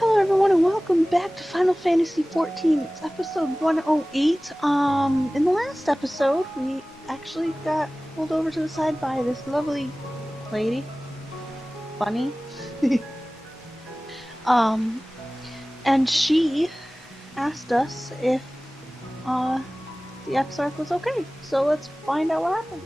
Hello everyone and welcome back to Final Fantasy XIV. It's episode 108. In the last episode, we actually got pulled over to the side by this lovely lady. Bunny. um, and she asked us if, the Exarch was okay. So let's find out what happened.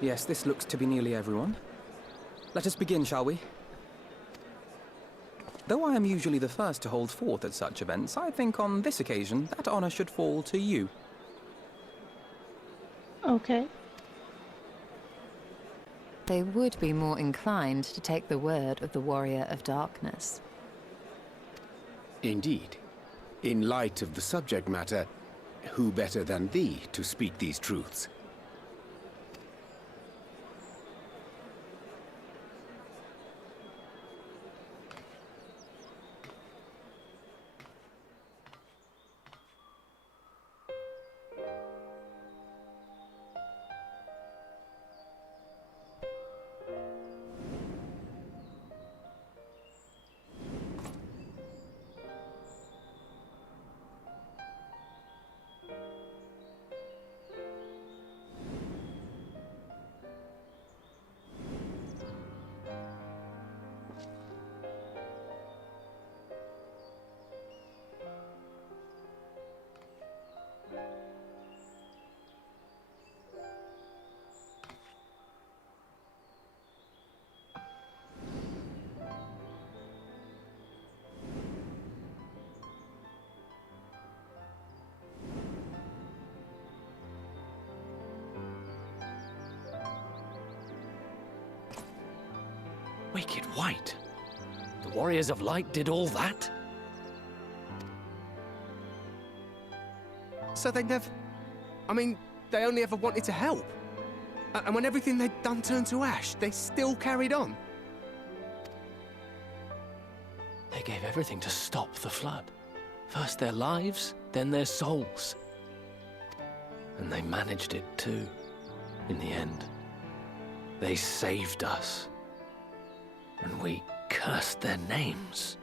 Yes, this looks to be nearly everyone. Let us begin, shall we? Though I am usually the first to hold forth at such events, I think on this occasion that honor should fall to you. Okay. They would be more inclined to take the word of the Warrior of Darkness. Indeed. In light of the subject matter, who better than thee to speak these truths? Wicked White? The Warriors of Light did all that? So they never... I mean, they only ever wanted to help. And when everything they'd done turned to ash, they still carried on. They gave everything to stop the flood. First their lives, then their souls. And they managed it too, in the end. They saved us. And we cursed their names.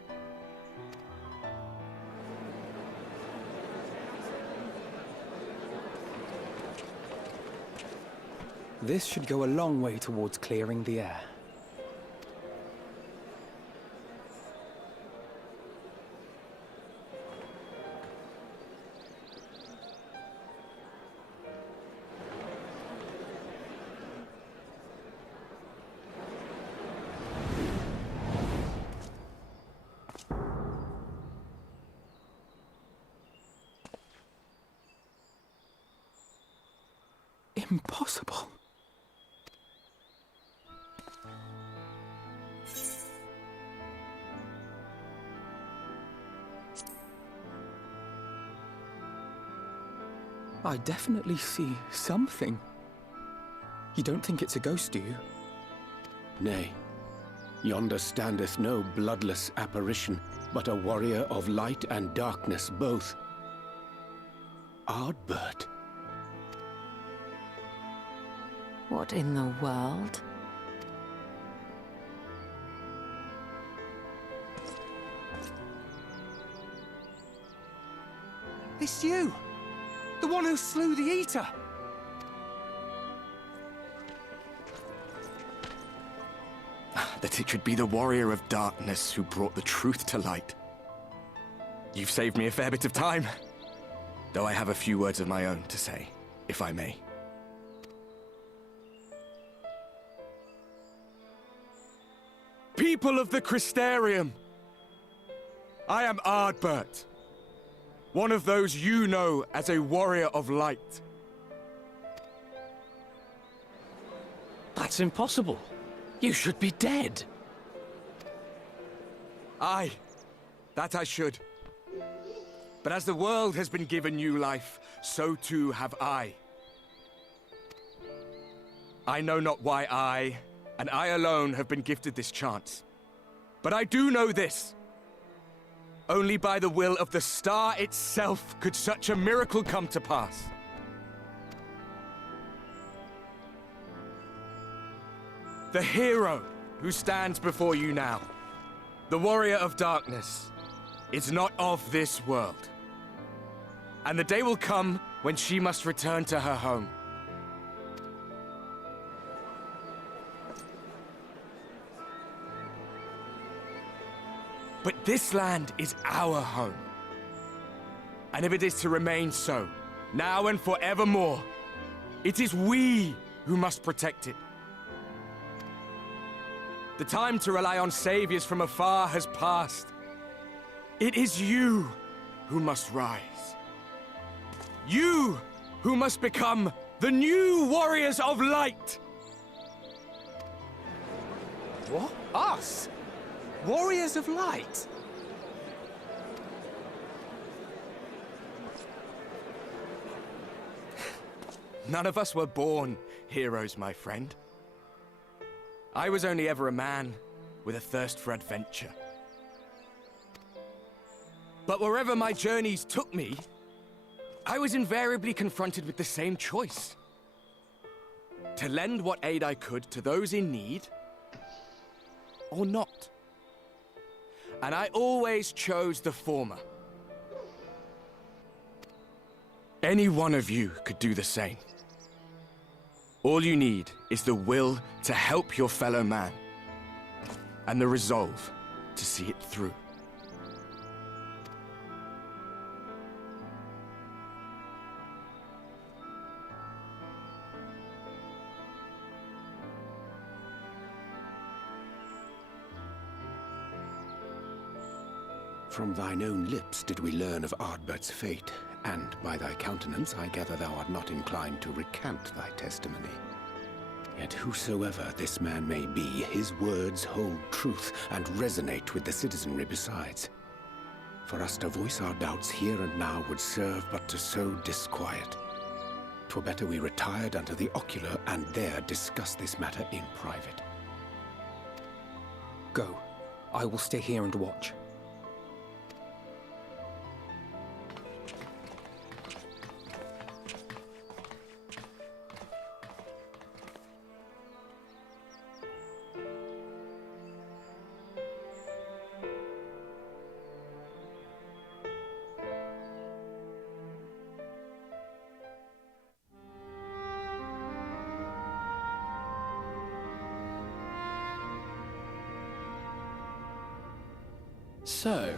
This should go a long way towards clearing the air. Impossible. I definitely see something. You don't think it's a ghost, do you? Nay, yonder standeth no bloodless apparition, but a warrior of light and darkness both. Ardbert. What in the world? It's you! The one who slew the Eater! That it should be the Warrior of Darkness who brought the truth to light. You've saved me a fair bit of time. Though I have a few words of my own to say, if I may. People of the Crystarium! I am Ardbert. One of those you know as a warrior of light. That's impossible. You should be dead. Aye, that I should. But as the world has been given new life, so too have I. I know not why I, and I alone, have been gifted this chance. But I do know this. Only by the will of the star itself could such a miracle come to pass. The hero who stands before you now, the Warrior of Darkness, is not of this world. And the day will come when she must return to her home. But this land is our home. And if it is to remain so, now and forevermore, it is we who must protect it. The time to rely on saviors from afar has passed. It is you who must rise. You who must become the new warriors of light! What? Us? Warriors of Light? None of us were born heroes, my friend. I was only ever a man with a thirst for adventure. But wherever my journeys took me, I was invariably confronted with the same choice. To lend what aid I could to those in need, or not. And I always chose the former. Any one of you could do the same. All you need is the will to help your fellow man, and the resolve to see it through. From thine own lips did we learn of Ardbert's fate, and by thy countenance I gather thou art not inclined to recant thy testimony. Yet whosoever this man may be, his words hold truth and resonate with the citizenry besides. For us to voice our doubts here and now would serve but to sow disquiet. 'Twere better we retired unto the ocular and there discuss this matter in private. Go. I will stay here and watch. So,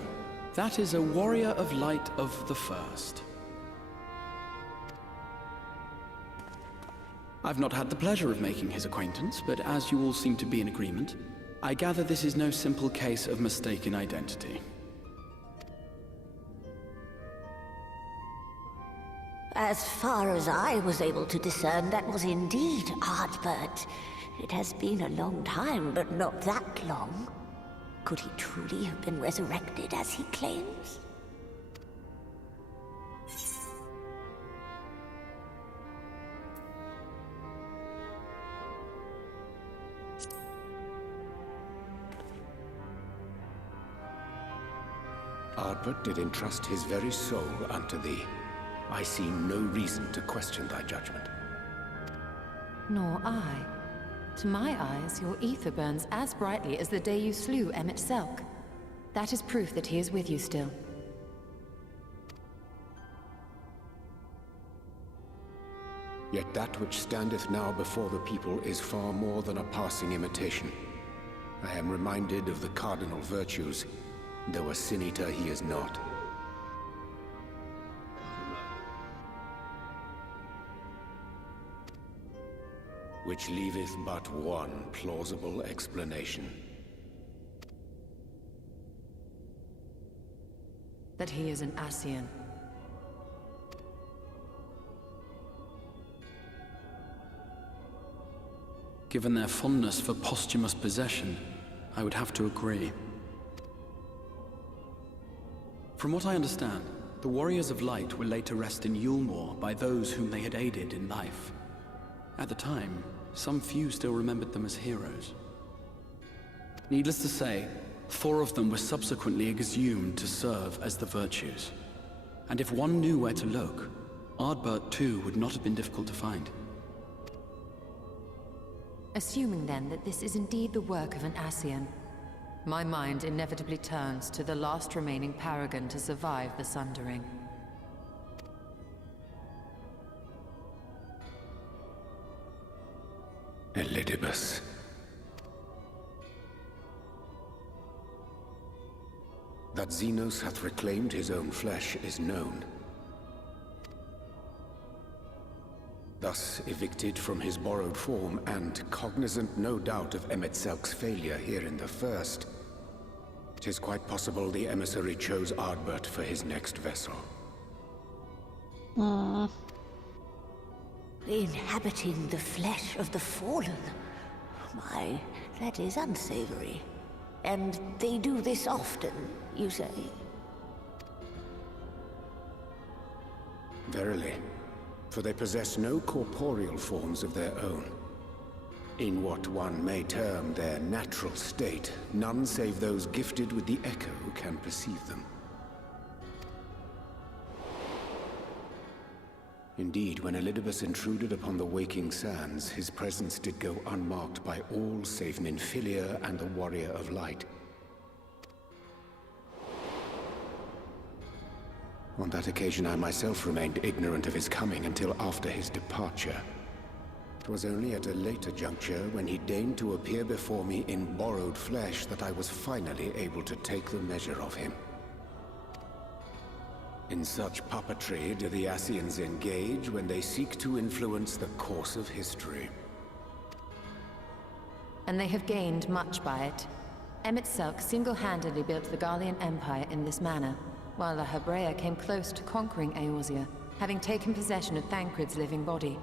that is a warrior of light of the first. I've not had the pleasure of making his acquaintance, but as you all seem to be in agreement, I gather this is no simple case of mistaken identity. As far as I was able to discern, that was indeed Ardbert. It has been a long time, but not that long. Could he truly have been resurrected as he claims? Ardbert did entrust his very soul unto thee. I see no reason to question thy judgment. Nor I. To my eyes, your ether burns as brightly as the day you slew Emmett Selk. That is proof that he is with you still. Yet that which standeth now before the people is far more than a passing imitation. I am reminded of the cardinal virtues, though a sin-eater he is not. Which leaveth but one plausible explanation. That he is an Ascian. Given their fondness for posthumous possession, I would have to agree. From what I understand, the Warriors of Light were laid to rest in Yulmore by those whom they had aided in life. At the time, some few still remembered them as heroes. Needless to say, 4 of them were subsequently exhumed to serve as the virtues. And if one knew where to look, Ardbert too would not have been difficult to find. Assuming then that this is indeed the work of an Ascian, my mind inevitably turns to the last remaining paragon to survive the Sundering. Elidibus. That Xenos hath reclaimed his own flesh is known. Thus Thus evicted from his borrowed form, and cognizant no doubt of Emet-Selk's failure here in the first, 'tis quite possible the emissary chose Ardbert for his next vessel. Inhabiting the flesh of the fallen. My, that is unsavory. And they do this often, you say? Verily, for they possess no corporeal forms of their own. In what one may term their natural state, none save those gifted with the echo can perceive them. Indeed, when Elidibus intruded upon the waking sands, his presence did go unmarked by all save Minfilia and the Warrior of Light. On that occasion, I myself remained ignorant of his coming until after his departure. It was only at a later juncture, when he deigned to appear before me in borrowed flesh, that I was finally able to take the measure of him. In such puppetry do the Ascians engage when they seek to influence the course of history. And they have gained much by it. Emet-Selk single-handedly built the Garlean Empire in this manner, while the Hebrea came close to conquering Eorzea, having taken possession of Thancred's living body.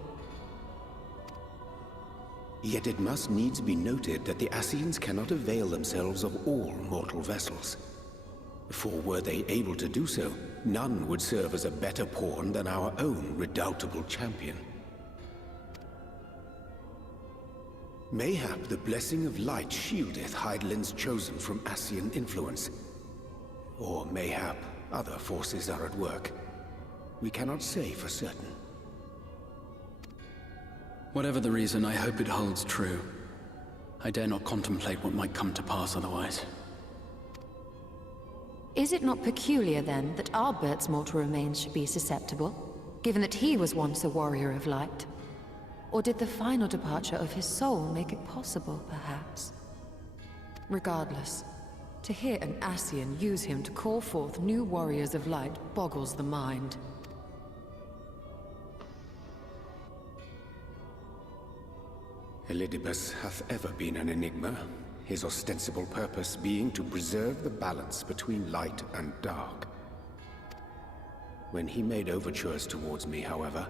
Yet it must needs be noted that the Ascians cannot avail themselves of all mortal vessels. For were they able to do so, none would serve as a better pawn than our own redoubtable champion. Mayhap the blessing of light shieldeth Hydaelyn's chosen from Ascian influence. Or mayhap other forces are at work. We cannot say for certain. Whatever the reason, I hope it holds true. I dare not contemplate what might come to pass otherwise. Is it not peculiar, then, that Ardbert's mortal remains should be susceptible, given that he was once a warrior of light? Or did the final departure of his soul make it possible, perhaps? Regardless, to hear an Ascian use him to call forth new warriors of light boggles the mind. Elidibus hath ever been an enigma, his ostensible purpose being to preserve the balance between light and dark. When he made overtures towards me, however,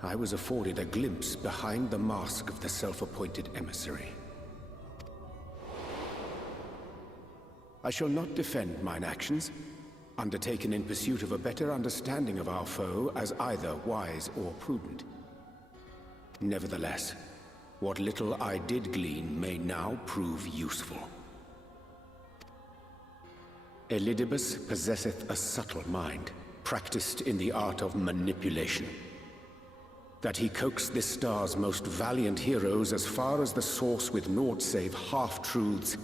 I was afforded a glimpse behind the mask of the self-appointed emissary. I shall not defend mine actions, undertaken in pursuit of a better understanding of our foe, as either wise or prudent. Nevertheless, what little I did glean may now prove useful. Elidibus possesseth a subtle mind, practiced in the art of manipulation. That he coaxed this star's most valiant heroes as far as the source with naught save half-truths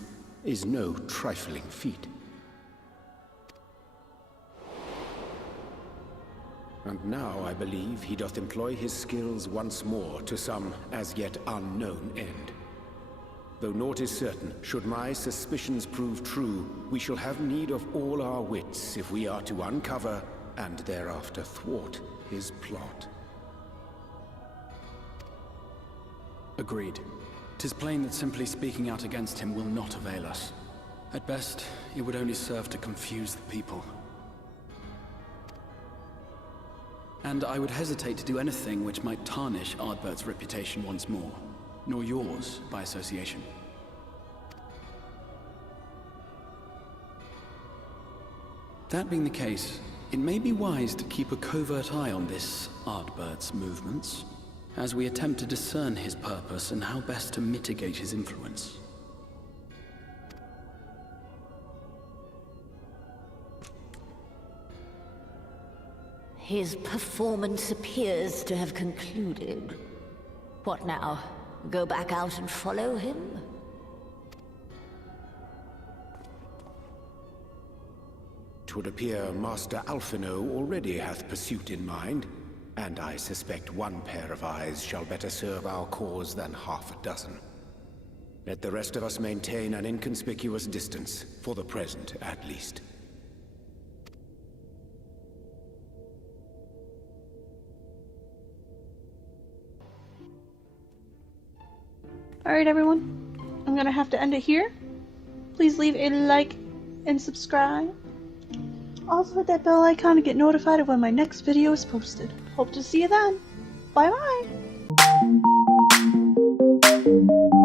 is no trifling feat. And now I believe he doth employ his skills once more to some as yet unknown end. Though naught is certain, should my suspicions prove true, we shall have need of all our wits if we are to uncover and thereafter thwart his plot. Agreed. 'Tis plain that simply speaking out against him will not avail us. At best, it would only serve to confuse the people. And I would hesitate to do anything which might tarnish Ardbert's reputation once more, nor yours by association. That being the case, it may be wise to keep a covert eye on this Ardbert's movements, as we attempt to discern his purpose and how best to mitigate his influence. His performance appears to have concluded. What now? Go back out and follow him? 'Twould appear Master Alphino already hath pursuit in mind, and I suspect one pair of eyes shall better serve our cause than half a dozen. Let the rest of us maintain an inconspicuous distance, for the present at least. Alright, everyone. I'm gonna have to end it here. Please leave a like and subscribe. Also hit that bell icon to get notified of when my next video is posted. Hope to see you then. Bye bye!